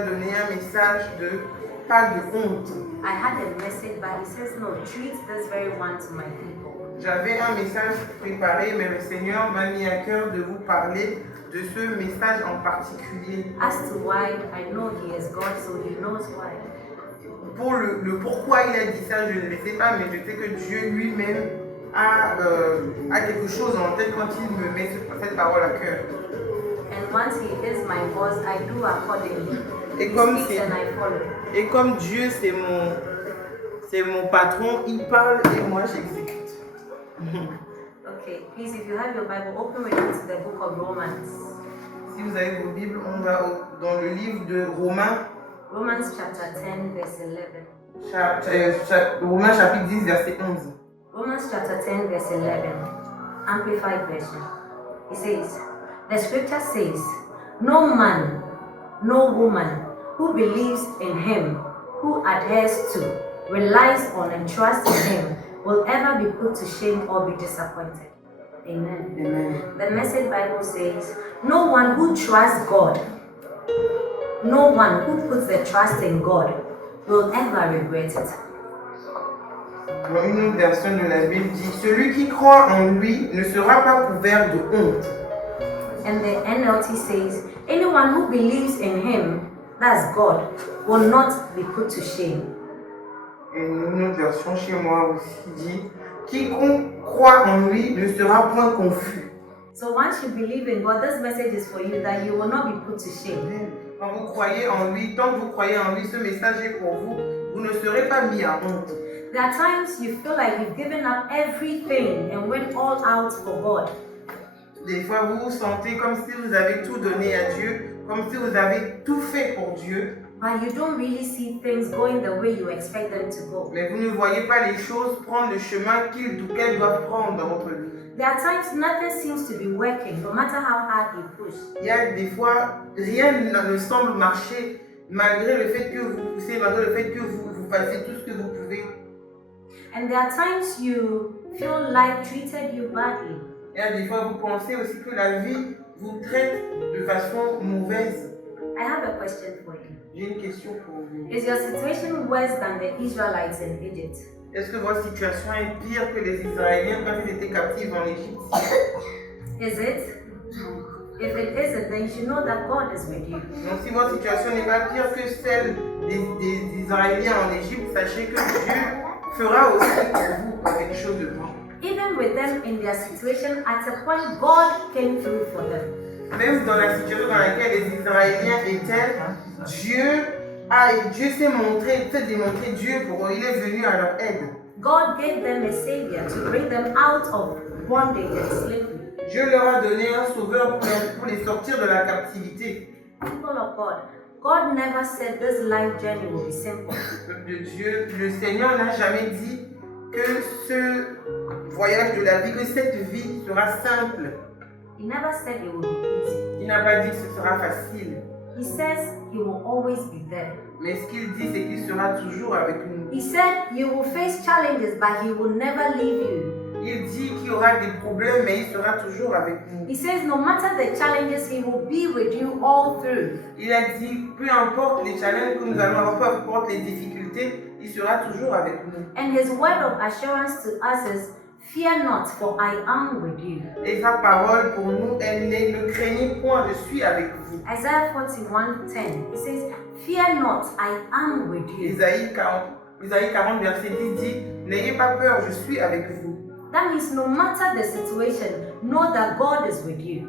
a donné un message de pas de honte. I had a message, but he says, no, treat this very one to my people. J'avais un message préparé, mais le Seigneur m'a mis à cœur de vous parler de ce message en particulier. As to why, I know he is God, so he knows why. Pour le pourquoi il a dit ça, je ne le sais pas, mais je sais que Dieu lui-même a quelque chose en tête quand il me met cette parole à cœur. And once he is my boss, I do accordingly. Et He comme, speaks and I follow. et comme Dieu c'est mon patron, il parle et moi j'exécute. Okay, please, if you have your Bible, open with me to the book of Romans. Si vous avez vos Bibles, on va dans le livre de Romains. Romans chapter 10, verse 11. Romains chapitre 10, verset 11. Romans chapter 10, verse 11. Amplified version. It says, the scripture says, no man, no woman who believes in him, who adheres to, relies on and trusts in him, will ever be put to shame or be disappointed. Amen. Amen. The Message Bible says, no one who trusts God, no one who puts their trust in God will ever regret it. Dans une autre version de la Bible dit, celui qui croit en lui ne sera pas couvert de honte. And the NLT says, anyone who believes in him, that's God, will not be put to shame. Et une autre version chez moi aussi dit, quiconque croit en lui ne sera point confus. So once you believe in God, this message is for you, that you will not be put to shame. Quand vous croyez en lui, tant que vous croyez en lui, ce message est pour vous. Vous ne serez pas mis à honte. There are times you feel like you've given up everything and went all out for God. Des fois, vous vous sentez comme si vous avez tout donné à Dieu, comme si vous avez tout fait pour Dieu. But you don't really see things going the way you expect them to go. Mais vous ne voyez pas les choses prendre le chemin qu'elles doivent prendre dans votre vie. There are times nothing seems to be working, no matter how hard you push. Il y a des fois, rien ne semble marcher, malgré le fait que vous poussez, malgré le fait que vous fassiez tout ce que vous pouvez. And there are times you feel life treated you badly. Il y a des fois, vous pensez aussi que la vie vous traite de façon mauvaise. I have a question for you. J'ai une question pour vous. Is your situation worse than the Israelites in Egypt? Est-ce que votre situation est pire que les Israéliens quand ils étaient captifs en Égypte? Is it? If it isn't, then you should know that God is with you. Donc si votre situation n'est pas pire que celle des Israéliens en Égypte, sachez que Dieu fera aussi pour vous quelque chose de bon. Even with them in their situation, at a point, God came through for them. Même dans la situation dans laquelle les Israéliens étaient, Dieu s'est démontré Dieu pour eux. Il est venu à leur aide. God gave them a savior to bring them out of bondage and slavery. Dieu leur a donné un sauveur pour les sortir de la captivité. People of God, God never said this life journey will be simple. De Dieu, le Seigneur n'a jamais dit que ce voyage de la vie, que cette vie sera simple. He never said it will be easy. Il n'a pas dit que ce sera facile. He says he will always be there. Mais ce qu'il dit, c'est qu'il sera toujours avec nous. He said you will face challenges, but he will never leave you. Il dit qu'il y aura des problèmes, mais il sera toujours avec nous. He says no matter the challenges, he will be with you all through. Il a dit, peu importe les challenges que nous allons avoir, peu importe les difficultés, il sera toujours avec nous. And his word of assurance to us is, fear not, for I am with you. Et sa parole pour nous, elle n'est ne craignez point, je suis avec vous. Isaiah 41:10, it says, fear not, I am with you. Isaïe 40, verset 10 dit, n'ayez pas peur, je suis avec vous. That means no matter the situation, know that God is with you.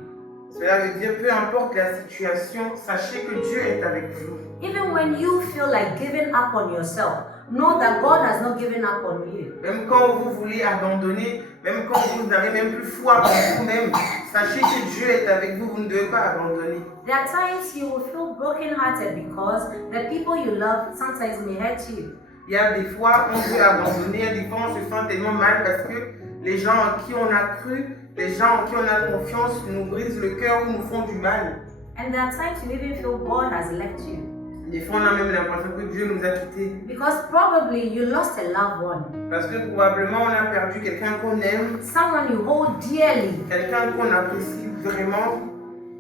Cela veut dire, peu importe la situation, sachez que Dieu est avec vous. Even when you feel like giving up on yourself, know that God has not given up on you. Même quand vous voulez abandonner, même quand vous n'avez même plus foi en vous-même, sachez que Dieu est avec vous, vous ne devez pas abandonner. There are times you will feel brokenhearted because the people you love sometimes may hurt you. Il y a des fois, on veut abandonner, il y a des fois, on se sent tellement mal parce que les gens en qui on a cru, les gens en qui on a confiance nous brisent le cœur ou nous font du mal. And there are times you even feel God has left you. Des fois, on a même l'impression que Dieu nous a quittés. Because probably you lost a loved one. Parce que probablement, on a perdu quelqu'un qu'on aime, Someone you hold dearly quelqu'un qu'on apprécie vraiment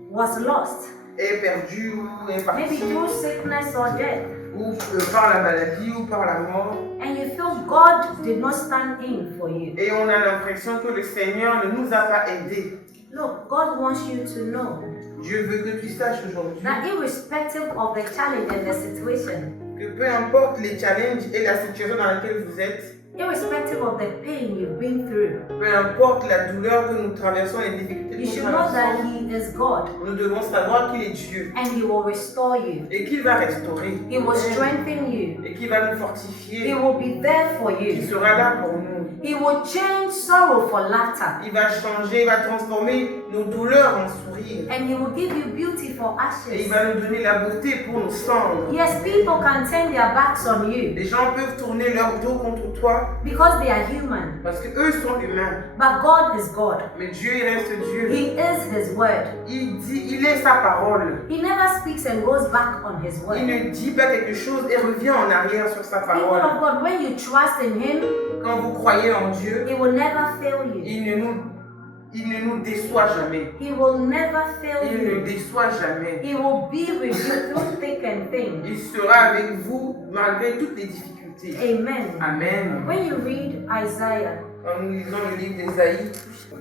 was lost. est perdu ou est maybe parti, through sickness or death, ou par la maladie ou par la mort, and you feel God did not stand in for you. et on a l'impression que le Seigneur ne nous a pas aidés. Look, God wants you to know Dieu veut que tu saches aujourd'hui that irrespective of the challenge and the situation, que peu importe les challenges et la situation dans laquelle vous êtes, irrespective of the pain you've been through, peu importe la douleur que nous traversons, les difficultés you que should nous know that traversons, He is God nous devons savoir qu'il est Dieu and He will restore you. et qu'il va restaurer He will strengthen you. et qu'il va nous He fortifier, will be there for qu'il you. sera là pour nous. He will change sorrow for laughter. Il va changer, il va transformer nos douleurs en sourires And He will give you beauty for et il ashes. va nous donner la beauté pour nos cendres. Yes, people can turn their backs on you Les gens peuvent tourner leur dos contre toi because they are human. parce qu'eux sont humains, But God is God. mais Dieu il reste Dieu. He is His word. Il est sa parole. He never speaks and goes back on His Il word. ne dit pas quelque chose et revient en arrière sur sa People parole. of God, when you trust in Him, Quand vous croyez en Dieu, He will never fail you. il ne nous déçoit jamais. He will never fail Il ne you. déçoit jamais. He will be with you through thick and thin. Il sera avec vous malgré toutes les difficultés. Amen. Amen. When you read Isaiah, Quand nous lisons le livre d'Ésaïe,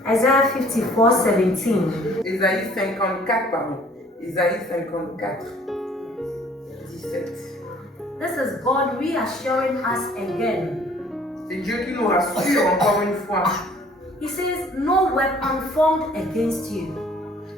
Isaiah 54:17, Ésaïe 54, pardon. Ésaïe 54, 17. this is God reassuring us again. C'est Dieu qui nous rassure encore une fois. He says, no weapon formed against you,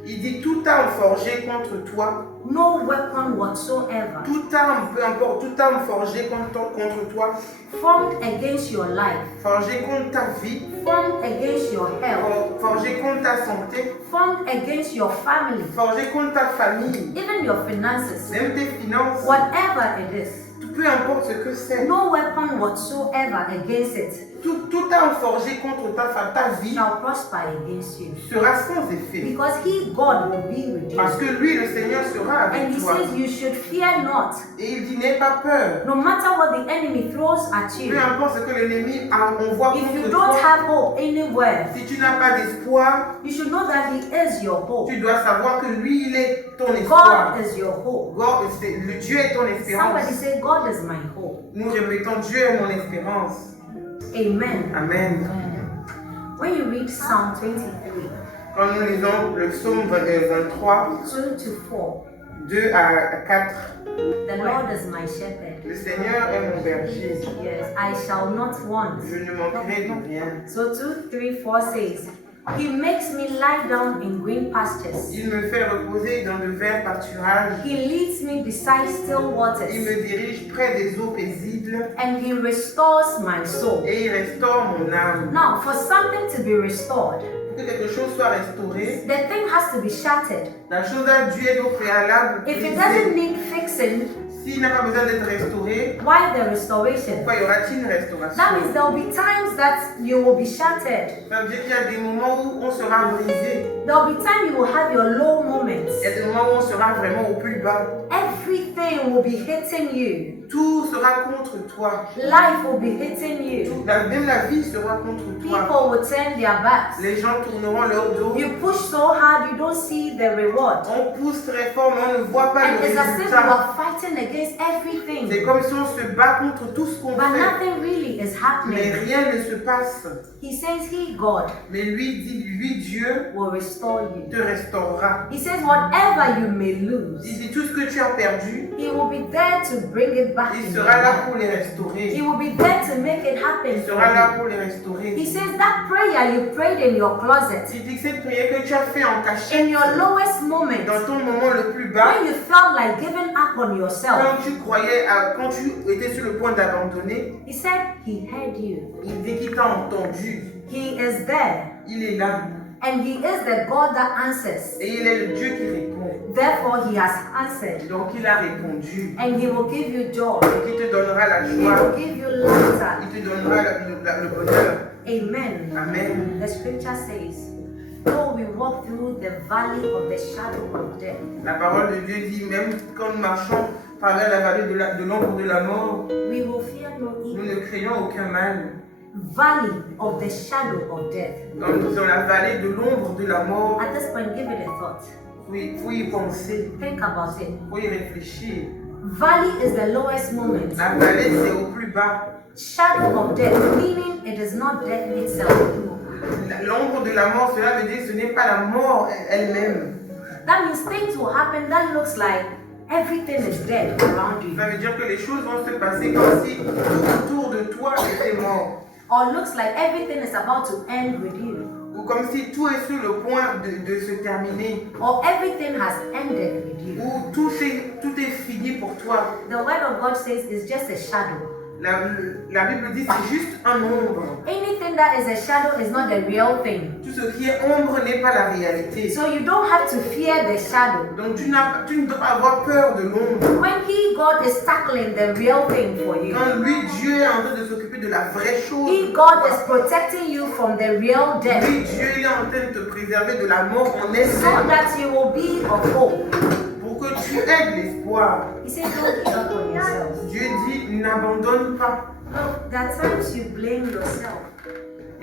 Il dit toute arme forgée contre toi, no weapon whatsoever, toute arme, peu importe, toute arme forgée contre toi, formed against your life, forgée contre ta vie, formed against your health, forgée contre ta santé, formed against your family, forgée contre ta famille, even your finances, même tes finances, whatever it is, peu importe ce que c'est. no weapon whatsoever against it Toute arme forgée contre ta vie shall prosper against you. sera sans effet. Because He, God, will be with Parce you. que lui, le Seigneur, sera And avec He toi. says you should fear not, Et il dit, n'aie pas peur. no matter what the enemy throws at Peu you. importe ce que l'ennemi envoie If you contre don't toi. have hope anywhere, Si tu n'as pas d'espoir, you should know that He is your hope. tu dois savoir que lui, il est ton espoir. God is your hope. Le Dieu est ton espérance. Somebody say, God is my hope. Nous répétons, Dieu est mon espérance. Amen. Amen. When you read Psalm 23, Quand nous lisons le psaume 23, 2 to 4, 2 à 4, the Lord is my shepherd. le Seigneur est mon berger. Yes, I shall not want. Je ne manquerai de rien. So 2, 3, 4 says, He makes me lie down in green pastures. Il me fait reposer dans de verts pâturages. He leads me beside still Il waters, me dirige près des eaux paisibles and He restores my soul. et il restaure mon âme. Now, for something to be restored, Pour que quelque chose soit restauré, the thing has to be shattered. la chose a dû être au préalable If it brisée. doesn't need fixing, S'il n'a pas besoin d'être restauré, why the restoration? pourquoi y aura-t-il une That restauration? means there will be times that you will be shattered. Ça veut dire qu'il y a des moments où on sera brisé. There will be time you will have your low moments. Il y a des moments où on sera vraiment au plus bas. Everything will be hitting you. Tout sera contre toi. Life will be hitting you. Même la vie sera contre toi. People will turn their backs. Les gens tourneront leur dos. You push so hard, you don't see the reward. On pousse très fort, mais on ne voit pas And le it's as if you résultat. are fighting against C'est everything. comme si on se bat contre tout ce qu'on But fait. nothing really is Mais happening. rien ne se passe. He says He, God, Mais lui dit, lui Dieu will restore you. te restaurera. He says whatever you may lose, Il dit tout ce que tu as perdu, He will be there to bring it back il in your sera là life. pour les He restaurer. will be there to make it happen Il for sera là you. pour les He restaurer. says that prayer you prayed in your closet, Il dit que cette prière que tu as fait en cachette, in your lowest moment, dans ton moment le plus bas, when you felt like giving up on yourself, quand tu croyais, quand tu étais sur le point d'abandonner, He said He heard you. il dit qu'il t'a entendu. He is there. Il est là. And He is the God that answers. Et il est le Dieu qui répond. Therefore, He has answered. Donc il a répondu. And He will give you joy. Donc il te donnera la He joie. will give you laughter. Il te donnera le bonheur. Amen. Amen. The scripture says, though we walk through the valley of the shadow of death, La parole de Dieu dit, même quand nous marchons à travers la vallée de l'ombre de la mort, we will fear no nous evil. ne craignons aucun mal. Valley of the shadow of death. Dans la vallée de l'ombre de la mort, At this point, give it a thought. il faut y penser, Think about it. faut y réfléchir. Valley is the lowest moment. La vallée, c'est au plus bas. Shadow of death, meaning it is not death itself. L'ombre de la mort, cela veut dire que ce n'est pas la mort elle-même. That means things will happen that looks like everything is dead around you. Ça veut dire que les choses vont se passer comme si tout autour de toi était mort. Or looks like everything is about to end with you. Ou comme si tout est sur le point de se terminer. Or everything has ended with you. Ou tout est fini pour toi. The word of God says it's just a shadow. La Bible dit c'est juste un ombre. Anything that is a shadow is not the real thing. Tout ce qui est ombre n'est pas la réalité. So you don't have to fear the shadow. Donc tu ne dois pas avoir peur de l'ombre. When God is tackling the real thing for you. Quand lui, Dieu est en train de s'occuper de la vraie chose. God is protecting you from the real death. Lui, Dieu il est en train de te préserver de la mort en So elle-même. that you will be of hope. Pour que tu aies de l'espoir. He said, don't give up on yourself. Dieu dit, n'abandonne pas. Look, there are times you blame yourself.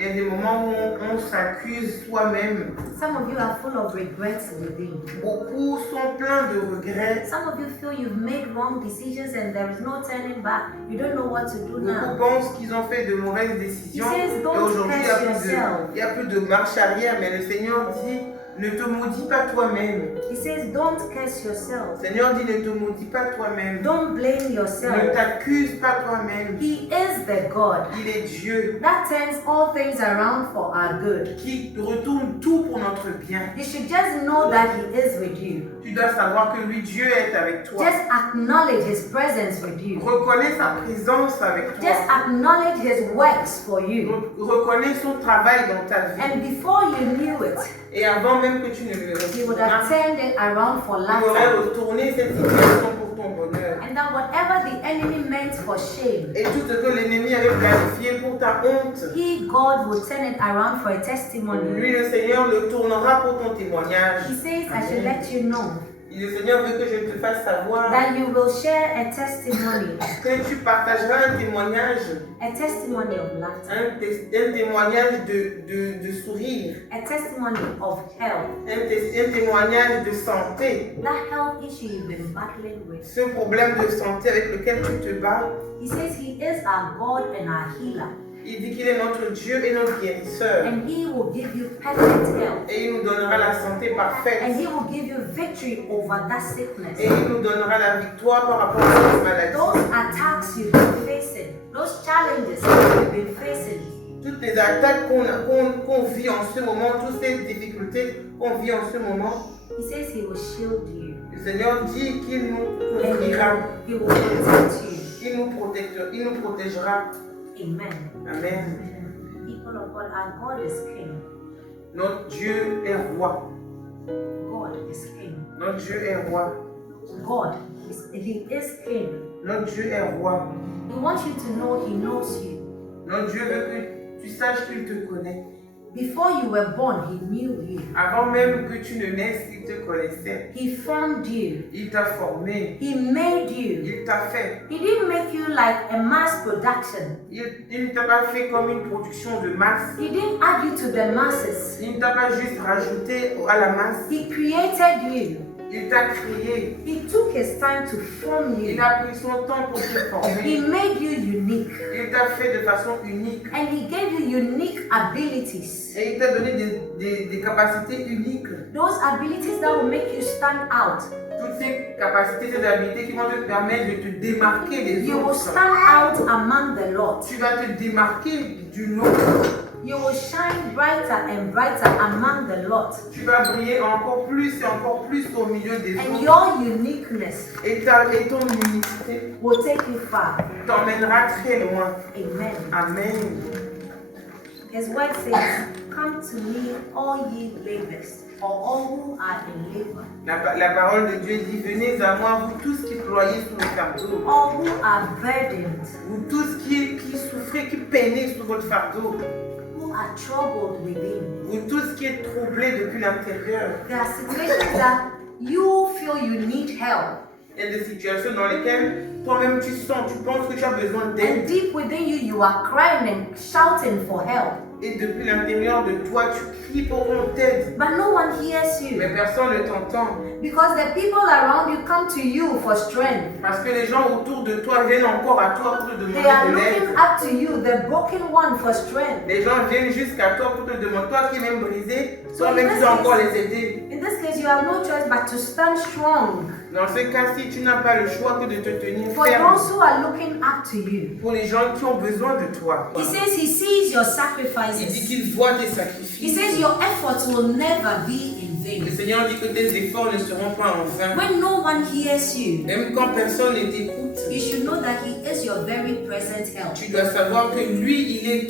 Il y a des moments où on s'accuse soi-même. Some of you are full of regrets within. Beaucoup sont pleins de regrets. Some of you feel you've made wrong decisions and there is no turning back. You don't know what to do Beaucoup now. pensent qu'ils ont fait de mauvaises décisions. He says, Et don't aujourd'hui, curse il n'y a plus de marche arrière. Mais le Seigneur dit, ne te maudis pas toi-même. He says, don't curse Le yourself. Seigneur dit, ne te maudis pas toi-même. Don't blame Ne yourself. t'accuse pas toi-même. He is the God Il est Dieu that turns all things around for our good. qui retourne tout pour notre bien. You should just know that He is with you. Tu dois savoir que lui, Dieu est avec toi. Just acknowledge His presence with you. Reconnais sa présence avec toi. Just acknowledge His works for you. Reconnais son travail dans ta vie. And before you knew it, Et avant même que tu ne le He would have reconnaisses, turned it around for il aurait laughter. retourné cette situation pour ton bonheur. And that whatever the enemy meant for shame, Et tout ce que l'ennemi avait planifié pour ta honte, He, God, will turn it around for a testimony. lui, le Seigneur, le tournera pour ton témoignage. He says, I should let you know Et le Seigneur veut que je te fasse savoir that you will share a testimony que tu partageras un témoignage, of laughter, un témoignage de sourire, a testimony of health. un témoignage de santé. That health issue you've been battling with. Ce problème de santé avec lequel tu te bats, He says He is our God and our healer. il dit qu'il est notre Dieu et notre guérisseur. And He will give you perfect health. Et il nous donnera la santé parfaite. And He will give you victory over that sickness. Et il nous donnera la victoire par rapport à cette maladie. Those attacks you've been facing, those challenges you've been facing, Toutes les attaques qu'on vit en ce moment, toutes ces difficultés qu'on vit en ce moment, He says He will shield you. le Seigneur dit qu'il nous And couvrira, He will protect you. il nous protégera. Amen. Amen. People of God, our God is King. Notre Dieu est roi. God is King. Notre Dieu est roi. God He is King. Notre Dieu est roi. He wants you to know He knows you. Notre Dieu veut que tu saches qu'il te connaît. Before you were born, He knew you. Avant même que tu ne naisses, il te connaissait. He formed you. Il t'a formé. He made you. Il t'a fait. He didn't make you like a mass production. Il ne t'a pas fait comme une production de masse. He didn't add you to the masses. Il ne t'a pas juste rajouté à la masse. He created you. Il t'a créé. He took His time to form Il you. a pris son temps pour te He former. made you unique. Il t'a fait de façon unique. And He gave you unique abilities. Et il t'a donné des capacités uniques. Those abilities that will make you stand out. Toutes ces capacités, ces habiletés qui vont te permettre de te démarquer des You will autres. stand out among the lot. Tu vas te démarquer du lot. You will shine brighter and brighter among the lot. Tu vas briller encore plus et encore plus au milieu des And autres. your uniqueness Et ton unicité will take you far. t'emmènera très loin. Amen. Amen. His word says, come to me, all ye laborers, or all who are in labor, La parole de Dieu dit, venez à moi, vous tous qui ployez sous le fardeau. all who are burdened, Vous tous qui souffrez, qui peinez sous votre fardeau. who are troubled within. Vous tous qui êtes troublés depuis l'intérieur. There are situations that you feel you need help. Il y a des situations dans lesquelles toi-même tu sens, tu penses que tu as besoin And d'aide. deep within you, you are crying and shouting for help. Et depuis l'intérieur de toi, tu cries pour qu'on t'aide. But no one hears you. Mais personne ne t'entend. Because the people around you come to you for strength. Parce que les gens autour de toi viennent encore à toi pour te demander They are de looking l'aide. up to you, the broken one, for strength. Les gens viennent jusqu'à toi pour te demander, toi qui es même brisé, So toi-même in tu this dois encore case- les aider. In this case, you have no choice but to stand strong. Dans ce cas-ci, tu n'as pas le choix que de te tenir For ferme. those who are looking up to you. Pour les gens qui ont besoin de toi. He says he sees your Il dit sacrifices. qu'il voit tes He sacrifices. says your efforts will never be in Le vain. Seigneur dit que tes efforts ne seront pas en vain. When no one hears you, Même quand personne ne t'écoute, you should know that he is your very present help. tu dois savoir que lui, il est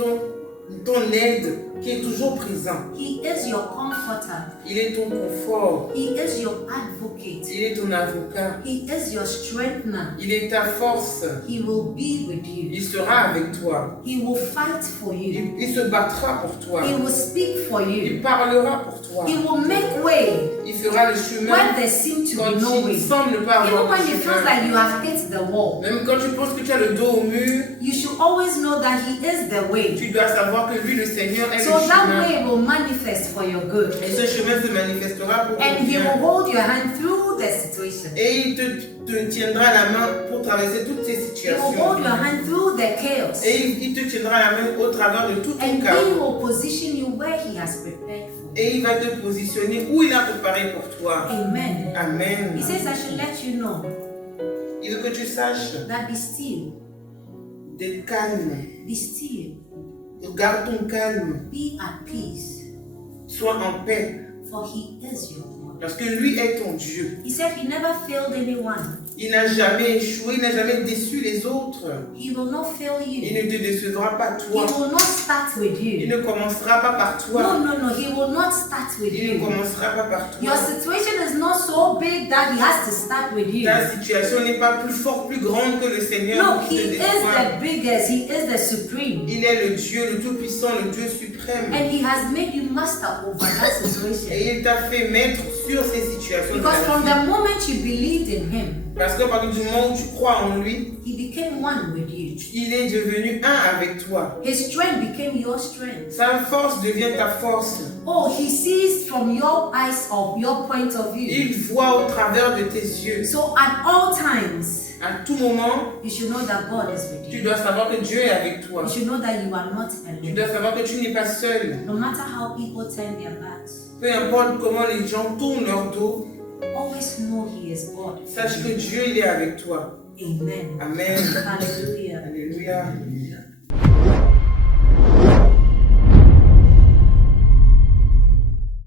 ton aide qui est toujours présent. He is your comforter. Il est ton confort. He is your advocate. Il est ton avocat. He is your strengthener. Il est ta force. He will be with you. Il sera avec toi. He will fight for you. Il se battra pour toi. He will speak for you. Il parlera pour toi. He will make way Il fera le chemin when there seems to quand be no il ne way. semble pas Even avoir when de it feels chemin. like you have hit the wall, Même quand tu penses que tu as le dos au mur, you should always know that he is the way. tu dois savoir que lui, le Seigneur, est So le that chemin. way will manifest for your good. Et ce chemin se manifestera pour ton And he bien. will hold your hand through the situation. Et il te tiendra la main pour traverser toutes ces He will situations. hold your hand through the chaos. Et il te tiendra la main au travers de tout ton And he chaos. will position you where he has prepared for you. Et il va te positionner où il a préparé pour toi. Amen. Amen. He says, I should let you know Il veut que tu saches that be still, d'être calme. be still, Garde ton calme. be at peace, Sois en paix. for he is your God. Parce que lui est ton Dieu. He said he never failed anyone. Il n'a jamais échoué, il n'a jamais déçu les autres. He will not fail Il you. ne te décevra pas He toi. will not start with Il you. ne commencera pas par toi. No, he will not start with Il ne you. commencera pas par toi. Your situation is not so big that he has to start with you. Ta situation n'est pas plus forte, plus grande que le Seigneur No, qui he te is déçoit. the biggest, he is the supreme. Il est le Dieu, le Tout-Puissant, le Dieu suprême. And he has made you master over that situation. Et il t'a fait maître sur ces situations. de Because la from vie. the moment you believed in him, Parce que à partir du moment où tu crois en lui, he became one with you. il est devenu un avec toi. His strength became your strength. Sa force devient ta force. Oh, he sees from your eyes of your point of view. Il voit au travers de tes yeux. So at all times, À tout moment, you should know that God is with tu you. dois savoir que Dieu est avec toi. You should know that you are not Tu alone. dois savoir que tu n'es pas seul. No matter how people turn their backs, Peu importe comment les gens tournent leur dos, always know he is God. sache que Dieu il est avec toi. Amen. Amen. Hallelujah. Alléluia.